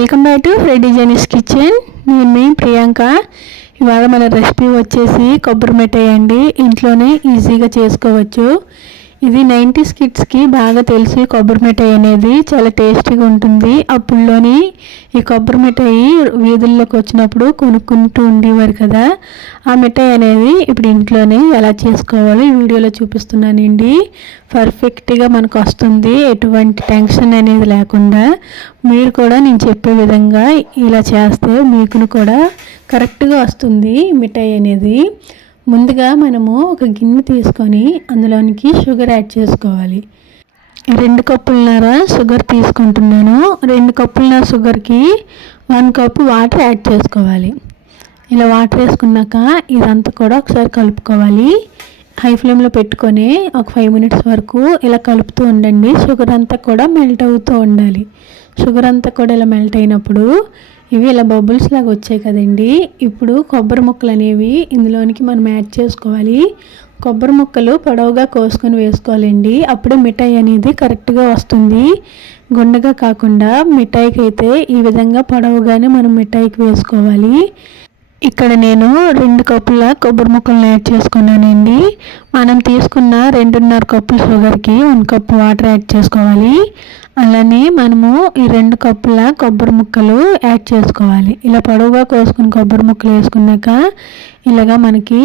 Welcome back to రెడీ జెనిస్ kitchen. నేను మీ ప్రియాంక. ఇవాళ మన రెసిపీ వచ్చేసి కొబ్బరి మిఠాయి అండి. ఇంట్లోనే ఈజీగా చేసుకోవచ్చు. ఇది నైంటీస్ కిడ్స్కి బాగా తెలిసి కొబ్బరి మిఠాయి అనేది. చాలా టేస్టీగా ఉంటుంది. అప్పుల్లోని ఈ కొబ్బరి మిఠాయి వీధుల్లోకి వచ్చినప్పుడు కొనుక్కుంటూ ఉండేవారు కదా. ఆ మిఠాయి అనేది ఇప్పుడు ఇంట్లోనే ఎలా చేసుకోవాలో ఈ వీడియోలో చూపిస్తున్నానండి. పర్ఫెక్ట్గా మనకు వస్తుంది. ఎటువంటి టెన్షన్ అనేది లేకుండా మీరు కూడా నేను చెప్పే విధంగా ఇలా చేస్తే మీకు కూడా కరెక్ట్గా వస్తుంది మిఠాయి అనేది. ముందుగా మనము ఒక గిన్నె తీసుకొని అందులోనికి షుగర్ యాడ్ చేసుకోవాలి. రెండు కప్పులన్నర షుగర్ తీసుకుంటున్నాను. రెండు కప్పులన్నర షుగర్కి వన్ కప్పు వాటర్ యాడ్ చేసుకోవాలి. ఇలా వాటర్ వేసుకున్నాక ఇదంతా కూడా ఒకసారి కలుపుకోవాలి. హై ఫ్లేమ్లో పెట్టుకొని ఒక ఫైవ్ మినిట్స్ వరకు ఇలా కలుపుతూ ఉండండి. షుగర్ అంతా కూడా మెల్ట్ అవుతూ ఉండాలి. షుగర్ అంతా కూడా ఇలా మెల్ట్ అయినప్పుడు ఇవి ఇలా బబుల్స్ లాగా వచ్చాయి కదండి. ఇప్పుడు కొబ్బరి ముక్కలు అనేవి ఇందులోనికి మనం యాడ్ చేసుకోవాలి. కొబ్బరి ముక్కలు పొడవుగా కోసుకొని వేసుకోవాలండి. అప్పుడే మిఠాయి అనేది కరెక్ట్గా వస్తుంది. గుండగా కాకుండా మిఠాయికి అయితే ఈ విధంగా పొడవుగానే మనం మిఠాయికి వేసుకోవాలి. ఇక్కడ నేను రెండు కప్పుల కొబ్బరి ముక్కలను యాడ్ చేసుకున్నానండి. మనం తీసుకున్న రెండున్నర కప్పుల షుగర్కి వన్ కప్పు వాటర్ యాడ్ చేసుకోవాలి. అలానే మనము ఈ రెండు కప్పుల కొబ్బరి ముక్కలు యాడ్ చేసుకోవాలి. ఇలా పొడవుగా కోసుకుని కొబ్బరి ముక్కలు వేసుకున్నాక ఇలాగా మనకి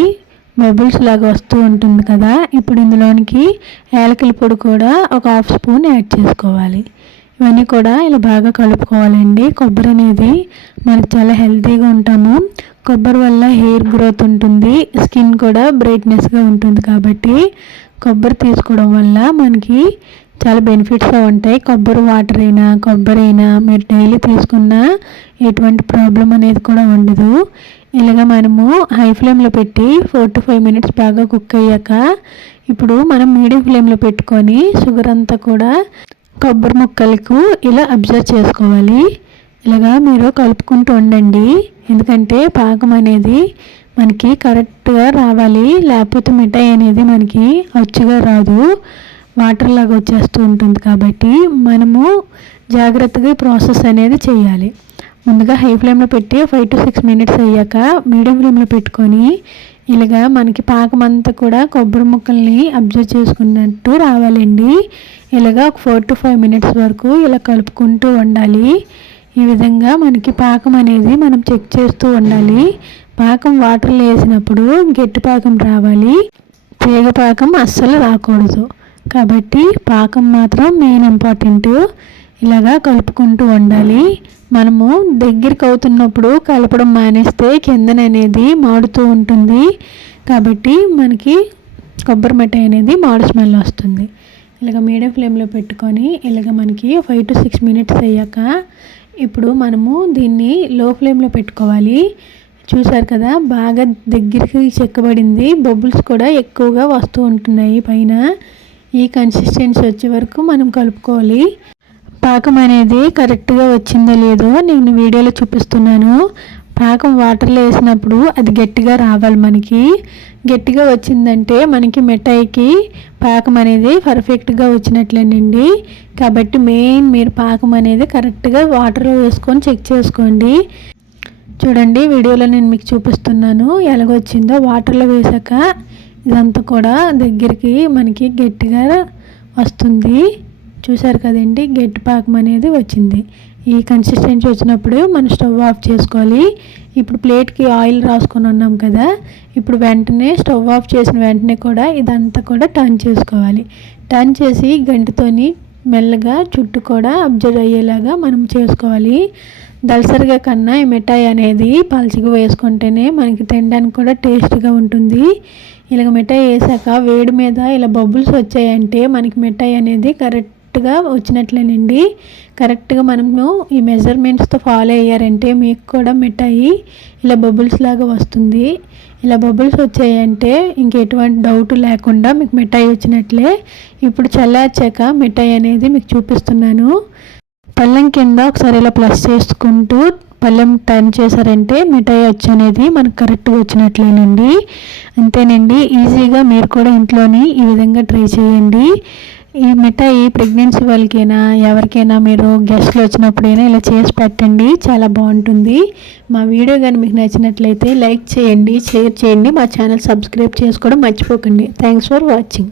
బబుల్స్ లాగా వస్తూ ఉంటుంది కదా. ఇప్పుడు ఇందులోనికి ఏలకల పొడి కూడా ఒక హాఫ్ స్పూన్ యాడ్ చేసుకోవాలి. ఇవన్నీ కూడా ఇలా బాగా కలుపుకోవాలండి. కొబ్బరి అనేది మనకు చాలా హెల్తీగా ఉంటాము. కొబ్బరి వల్ల హెయిర్ గ్రోత్ ఉంటుంది స్కిన్ కూడా బ్రైట్నెస్గా ఉంటుంది కాబట్టి కొబ్బరి తీసుకోవడం వల్ల మనకి చాలా బెనిఫిట్స్ ఉంటాయి. కొబ్బరి వాటర్ అయినా కొబ్బరి అయినా మీరు డైలీ తీసుకున్న ఎటువంటి ప్రాబ్లం అనేది కూడా ఉండదు. ఇలాగ మనము హై ఫ్లేమ్లో పెట్టి ఫోర్ టు ఫైవ్ మినిట్స్ బాగా కుక్ అయ్యాక ఇప్పుడు మనం మీడియం ఫ్లేమ్లో పెట్టుకొని షుగర్ అంతా కూడా కొబ్బరి ముక్కలకు ఇలా అబ్జర్వ్ చేసుకోవాలి. ఇలాగా మీరు కలుపుకుంటూ ఉండండి. ఎందుకంటే పాకం అనేది మనకి కరెక్ట్గా రావాలి. లేకపోతే మిఠాయి అనేది మనకి అచ్చుగా రాదు. వాటర్ లాగా వచ్చేస్తూ ఉంటుంది కాబట్టి మనము జాగ్రత్తగా ఈ ప్రాసెస్ అనేది చేయాలి. ముందుగా హై ఫ్లేమ్లో పెట్టి ఫైవ్ టు సిక్స్ మినిట్స్ అయ్యాక మీడియం ఫ్లేమ్లో పెట్టుకొని ఇలాగా మనకి పాకం అంతా కూడా కొబ్బరి ముక్కల్ని అబ్జర్వ్ చేసుకున్నట్టు రావాలండి. ఇలాగా ఒక ఫోర్ టు ఫైవ్ మినిట్స్ వరకు ఇలా కలుపుకుంటూ ఉండాలి. ఈ విధంగా మనకి పాకం అనేది మనం చెక్ చేస్తూ ఉండాలి. పాకం వాటర్లో వేసినప్పుడు గట్టి పాకం రావాలి. తీగ పాకం అస్సలు రాకూడదు. కాబట్టి పాకం మాత్రం మెయిన్ ఇంపార్టెంట్ ఇలాగా కలుపుకుంటూ ఉండాలి. మనము దగ్గరికి అవుతున్నప్పుడు కలపడం మానేస్తే కిందన అనేది మాడుతూ ఉంటుంది. కాబట్టి మనకి కొబ్బరి మిఠాయి అనేది మాడు స్మెల్ వస్తుంది. ఇలాగ మీడియం ఫ్లేమ్లో పెట్టుకొని ఇలాగ మనకి ఫైవ్ టు సిక్స్ మినిట్స్ అయ్యాక ఇప్పుడు మనము దీన్ని లో ఫ్లేమ్లో పెట్టుకోవాలి. చూసారు కదా బాగా దగ్గరికి చెక్కబడింది. బబుల్స్ కూడా ఎక్కువగా వస్తూ ఉంటున్నాయి పైన. ఈ కన్సిస్టెన్సీ వచ్చే వరకు మనం కలుపుకోవాలి. పాకం అనేది కరెక్ట్గా వచ్చిందో లేదో నేను వీడియోలో చూపిస్తున్నాను. పాకం వాటర్లో వేసినప్పుడు అది గట్టిగా రావాలి మనకి. గట్టిగా వచ్చిందంటే మనకి మిఠాయికి పాకం అనేది పర్ఫెక్ట్గా వచ్చినట్లేనండి. కాబట్టి మెయిన్ మీరు పాకం అనేది కరెక్ట్గా వాటర్లో వేసుకొని చెక్ చేసుకోండి. చూడండి వీడియోలో నేను మీకు చూపిస్తున్నాను ఎలాగొచ్చిందో వాటర్లో వేసాక. ఇదంతా కూడా దగ్గరికి మనకి గట్టిగా వస్తుంది. చూసారు కదండి గట్టి పాకం అనేది వచ్చింది. ఈ కన్సిస్టెన్సీ వచ్చినప్పుడు మనం స్టవ్ ఆఫ్ చేసుకోవాలి. ఇప్పుడు ప్లేట్కి ఆయిల్ రాసుకొని ఉన్నాం కదా ఇప్పుడు వెంటనే స్టవ్ ఆఫ్ చేసిన వెంటనే కూడా ఇదంతా కూడా టర్న్ చేసుకోవాలి. టర్న్ చేసి గంటతోని మెల్లగా చుట్టూ కూడా అబ్జర్వ్ అయ్యేలాగా మనం చేసుకోవాలి. దలసరిగా కన్నా ఈ మిఠాయి అనేది పల్చిగా వేసుకుంటేనే మనకి తినడానికి కూడా టేస్ట్గా ఉంటుంది. ఇలాగ మిఠాయి వేసాక వేడి మీద ఇలా బబుల్స్ వచ్చాయంటే మనకి మిఠాయి అనేది కరెక్ట్ కరెక్ట్గా వచ్చినట్లేనండి. కరెక్ట్గా మనము ఈ మెజర్మెంట్స్తో ఫాలో అయ్యారంటే మీకు కూడా మిఠాయి ఇలా బబుల్స్ లాగా వస్తుంది. ఇలా బబుల్స్ వచ్చాయంటే ఇంకెటువంటి డౌట్ లేకుండా మీకు మిఠాయి వచ్చినట్లే. ఇప్పుడు చల్లార్చాక మిఠాయి అనేది మీకు చూపిస్తున్నాను. పళ్ళెం కింద ఒకసారి ఇలా ప్లస్ చేసుకుంటూ పళ్ళెం టర్న్ చేశారంటే మిఠాయి వచ్చి అనేది మనకు కరెక్ట్గా వచ్చినట్లేనండి. అంతేనండి. ఈజీగా మీరు కూడా ఇంట్లోనే ఈ విధంగా ట్రై చేయండి. ఈ మిఠాయి ప్రెగ్నెన్సీ వాళ్ళకైనా ఎవరికైనా మీరు గెస్ట్లు వచ్చినప్పుడైనా ఇలా చేసి పెట్టండి చాలా బాగుంటుంది. మా వీడియో కానీ మీకు నచ్చినట్లయితే లైక్ చేయండి షేర్ చేయండి మా ఛానల్ సబ్స్క్రైబ్ చేసుకోవడం మర్చిపోకండి. Thanks for watching